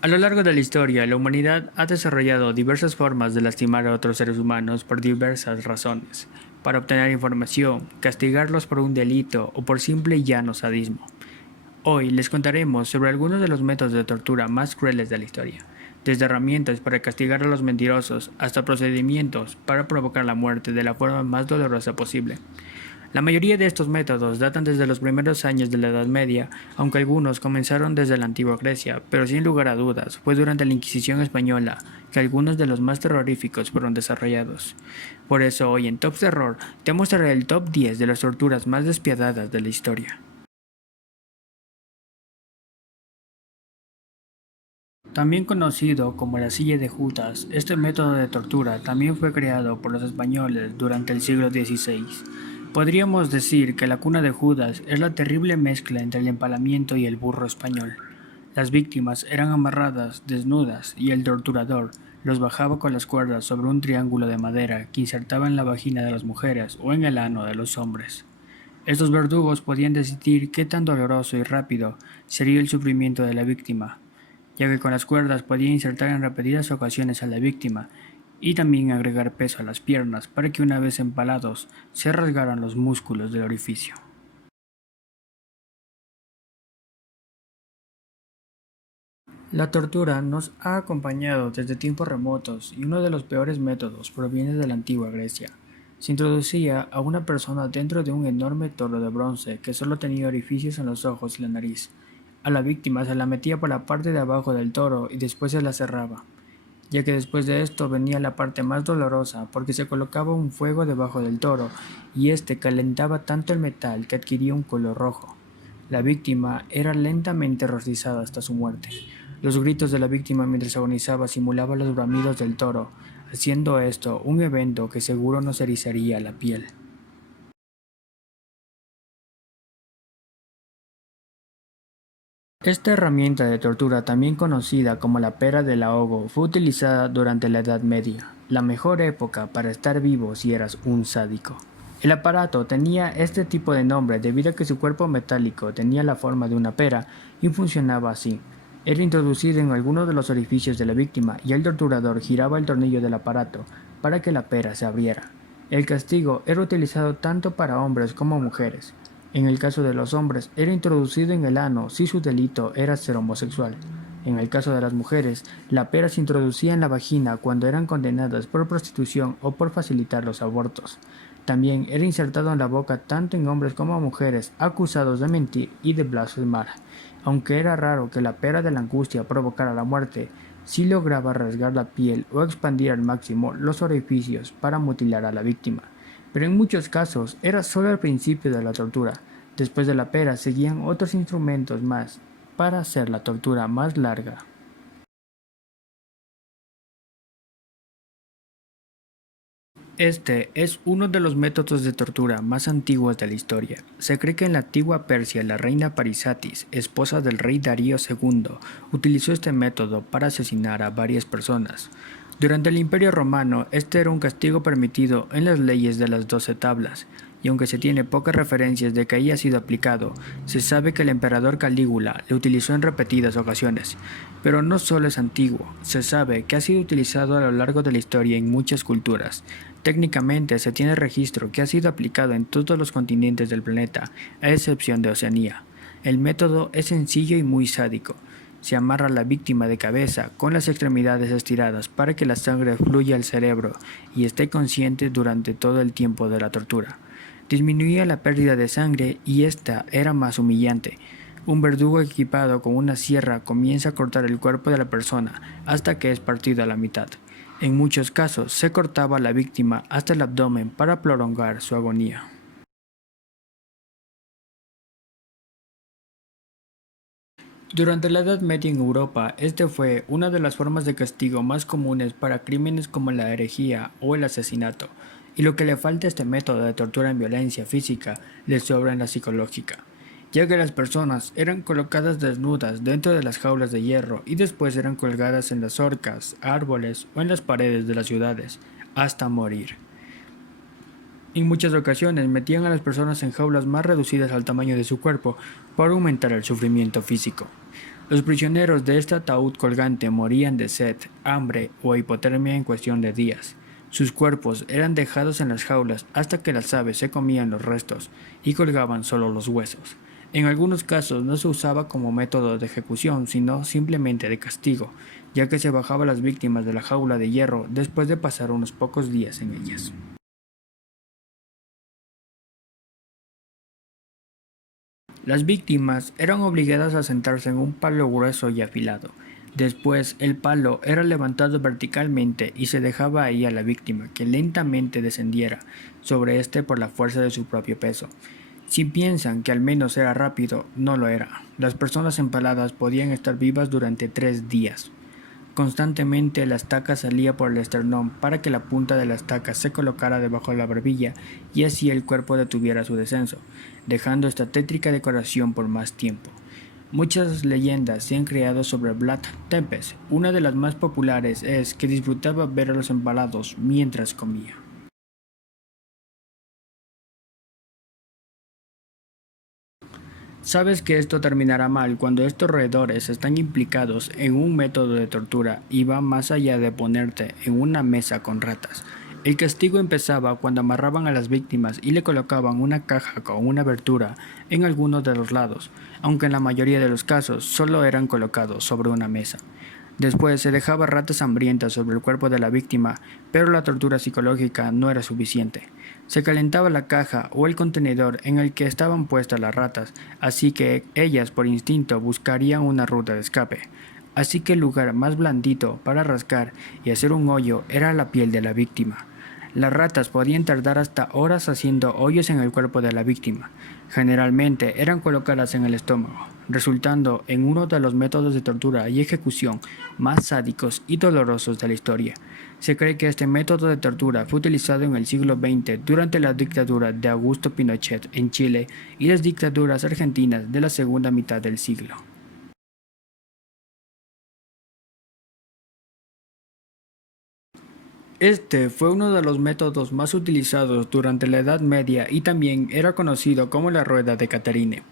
A lo largo de la historia, la humanidad ha desarrollado diversas formas de lastimar a otros seres humanos por diversas razones, para obtener información, castigarlos por un delito o por simple y llano sadismo. Hoy les contaremos sobre algunos de los métodos de tortura más crueles de la historia, desde herramientas para castigar a los mentirosos hasta procedimientos para provocar la muerte de la forma más dolorosa posible. La mayoría de estos métodos datan desde los primeros años de la Edad Media, aunque algunos comenzaron desde la antigua Grecia, pero sin lugar a dudas fue durante la Inquisición española que algunos de los más terroríficos fueron desarrollados. Por eso hoy en Top Terror te mostraré el top 10 de las torturas más despiadadas de la historia. También conocido como la silla de Judas, este método de tortura también fue creado por los españoles durante el siglo XVI. Podríamos decir que la cuna de Judas es la terrible mezcla entre el empalamiento y el burro español. Las víctimas eran amarradas, desnudas, y el torturador los bajaba con las cuerdas sobre un triángulo de madera que insertaba en la vagina de las mujeres o en el ano de los hombres. Estos verdugos podían decidir qué tan doloroso y rápido sería el sufrimiento de la víctima, ya que con las cuerdas podía insertar en repetidas ocasiones a la víctima y también agregar peso a las piernas para que una vez empalados se rasgaran los músculos del orificio. La tortura nos ha acompañado desde tiempos remotos y uno de los peores métodos proviene de la antigua Grecia. Se introducía a una persona dentro de un enorme toro de bronce que solo tenía orificios en los ojos y la nariz. A la víctima se la metía por la parte de abajo del toro y después se la cerraba, ya que después de esto venía la parte más dolorosa porque se colocaba un fuego debajo del toro y este calentaba tanto el metal que adquiría un color rojo. La víctima era lentamente rostizada hasta su muerte. Los gritos de la víctima mientras agonizaba simulaban los bramidos del toro, haciendo esto un evento que seguro nos erizaría la piel. Esta herramienta de tortura, también conocida como la pera del ahogo, fue utilizada durante la Edad Media, la mejor época para estar vivo si eras un sádico. El aparato tenía este tipo de nombre debido a que su cuerpo metálico tenía la forma de una pera y funcionaba así. Era introducido en alguno de los orificios de la víctima y el torturador giraba el tornillo del aparato para que la pera se abriera. El castigo era utilizado tanto para hombres como mujeres. En el caso de los hombres, era introducido en el ano si su delito era ser homosexual. En el caso de las mujeres, la pera se introducía en la vagina cuando eran condenadas por prostitución o por facilitar los abortos. También era insertado en la boca tanto en hombres como mujeres acusados de mentir y de blasfemar. Aunque era raro que la pera de la angustia provocara la muerte, sí lograba rasgar la piel o expandir al máximo los orificios para mutilar a la víctima. Pero en muchos casos era solo el principio de la tortura. Después de la pera seguían otros instrumentos más para hacer la tortura más larga. Este es uno de los métodos de tortura más antiguos de la historia. Se cree que en la antigua Persia la reina Parysatis, esposa del rey Darío II, utilizó este método para asesinar a varias personas. Durante el Imperio Romano, este era un castigo permitido en las leyes de las 12 tablas, y aunque se tiene pocas referencias de que haya sido aplicado, se sabe que el emperador Calígula lo utilizó en repetidas ocasiones. Pero no solo es antiguo, se sabe que ha sido utilizado a lo largo de la historia en muchas culturas. Técnicamente se tiene registro que ha sido aplicado en todos los continentes del planeta, a excepción de Oceanía. El método es sencillo y muy sádico. Se amarra a la víctima de cabeza con las extremidades estiradas para que la sangre fluya al cerebro y esté consciente durante todo el tiempo de la tortura. Disminuía la pérdida de sangre y esta era más humillante. Un verdugo equipado con una sierra comienza a cortar el cuerpo de la persona hasta que es partido a la mitad. En muchos casos se cortaba a la víctima hasta el abdomen para prolongar su agonía. Durante la Edad Media en Europa, este fue una de las formas de castigo más comunes para crímenes como la herejía o el asesinato, y lo que le falta a este método de tortura en violencia física le sobra en la psicológica, ya que las personas eran colocadas desnudas dentro de las jaulas de hierro y después eran colgadas en las horcas, árboles o en las paredes de las ciudades, hasta morir. En muchas ocasiones metían a las personas en jaulas más reducidas al tamaño de su cuerpo para aumentar el sufrimiento físico. Los prisioneros de este ataúd colgante morían de sed, hambre o hipotermia en cuestión de días. Sus cuerpos eran dejados en las jaulas hasta que las aves se comían los restos y colgaban solo los huesos. En algunos casos no se usaba como método de ejecución, sino simplemente de castigo, ya que se bajaba a las víctimas de la jaula de hierro después de pasar unos pocos días en ellas. Las víctimas eran obligadas a sentarse en un palo grueso y afilado. Después, el palo era levantado verticalmente y se dejaba ahí a la víctima que lentamente descendiera sobre este por la fuerza de su propio peso. Si piensan que al menos era rápido, no lo era. Las personas empaladas podían estar vivas durante 3 días. Constantemente la estaca salía por el esternón para que la punta de la estaca se colocara debajo de la barbilla y así el cuerpo detuviera su descenso, dejando esta tétrica decoración por más tiempo. Muchas leyendas se han creado sobre Vlad Tepes. Una de las más populares es que disfrutaba ver a los empalados mientras comía. Sabes que esto terminará mal cuando estos roedores están implicados en un método de tortura y va más allá de ponerte en una mesa con ratas. El castigo empezaba cuando amarraban a las víctimas y le colocaban una caja con una abertura en algunos de los lados, aunque en la mayoría de los casos solo eran colocados sobre una mesa. Después se dejaba ratas hambrientas sobre el cuerpo de la víctima, pero la tortura psicológica no era suficiente. Se calentaba la caja o el contenedor en el que estaban puestas las ratas, así que ellas por instinto buscarían una ruta de escape. Así que el lugar más blandito para rascar y hacer un hoyo era la piel de la víctima. Las ratas podían tardar hasta horas haciendo hoyos en el cuerpo de la víctima. Generalmente eran colocadas en el estómago, resultando en uno de los métodos de tortura y ejecución más sádicos y dolorosos de la historia. Se cree que este método de tortura fue utilizado en el siglo XX durante la dictadura de Augusto Pinochet en Chile y las dictaduras argentinas de la segunda mitad del siglo. Este fue uno de los métodos más utilizados durante la Edad Media y también era conocido como la rueda de Catarine.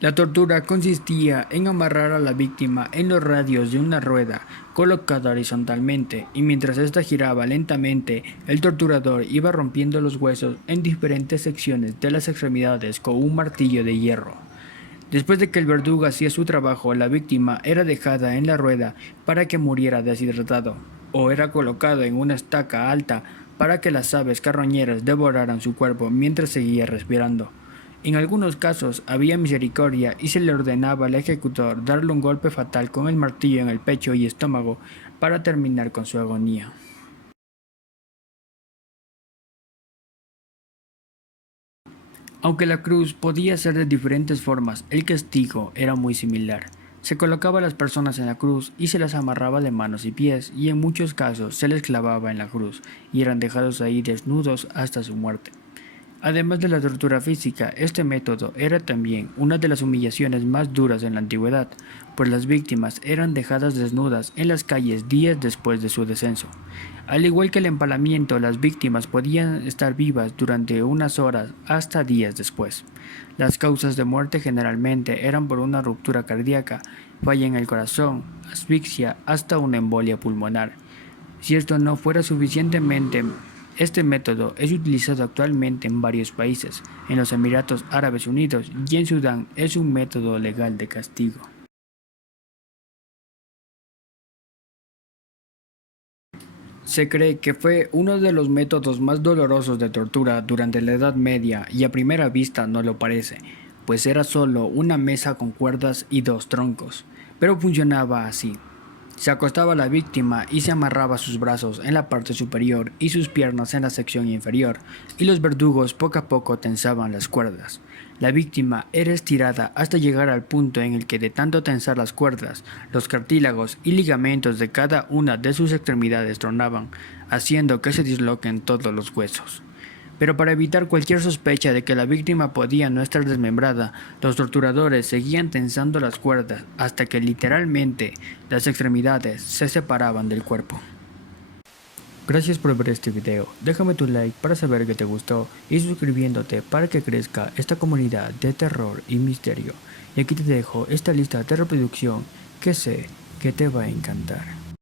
La tortura consistía en amarrar a la víctima en los radios de una rueda colocada horizontalmente y mientras ésta giraba lentamente, el torturador iba rompiendo los huesos en diferentes secciones de las extremidades con un martillo de hierro. Después de que el verdugo hacía su trabajo, la víctima era dejada en la rueda para que muriera deshidratado, o era colocado en una estaca alta para que las aves carroñeras devoraran su cuerpo mientras seguía respirando. En algunos casos había misericordia y se le ordenaba al ejecutor darle un golpe fatal con el martillo en el pecho y estómago para terminar con su agonía. Aunque la cruz podía ser de diferentes formas, el castigo era muy similar. Se colocaba a las personas en la cruz y se las amarraba de manos y pies, y en muchos casos se les clavaba en la cruz y eran dejados ahí desnudos hasta su muerte. Además de la tortura física, este método era también una de las humillaciones más duras en la antigüedad, pues las víctimas eran dejadas desnudas en las calles días después de su descenso. Al igual que el empalamiento, las víctimas podían estar vivas durante unas horas hasta días después. Las causas de muerte generalmente eran por una ruptura cardíaca, falla en el corazón, asfixia, hasta una embolia pulmonar. Si esto no fuera suficientemente, este método es utilizado actualmente en varios países. En los Emiratos Árabes Unidos y en Sudán es un método legal de castigo. Se cree que fue uno de los métodos más dolorosos de tortura durante la Edad Media y a primera vista no lo parece, pues era solo una mesa con cuerdas y 2 troncos, pero funcionaba así. Se acostaba a la víctima y se amarraba sus brazos en la parte superior y sus piernas en la sección inferior, y los verdugos poco a poco tensaban las cuerdas. La víctima era estirada hasta llegar al punto en el que de tanto tensar las cuerdas, los cartílagos y ligamentos de cada una de sus extremidades tronaban, haciendo que se disloquen todos los huesos. Pero para evitar cualquier sospecha de que la víctima podía no estar desmembrada, los torturadores seguían tensando las cuerdas hasta que literalmente las extremidades se separaban del cuerpo. Gracias por ver este video, déjame tu like para saber que te gustó y suscribiéndote para que crezca esta comunidad de terror y misterio. Y aquí te dejo esta lista de reproducción que sé que te va a encantar.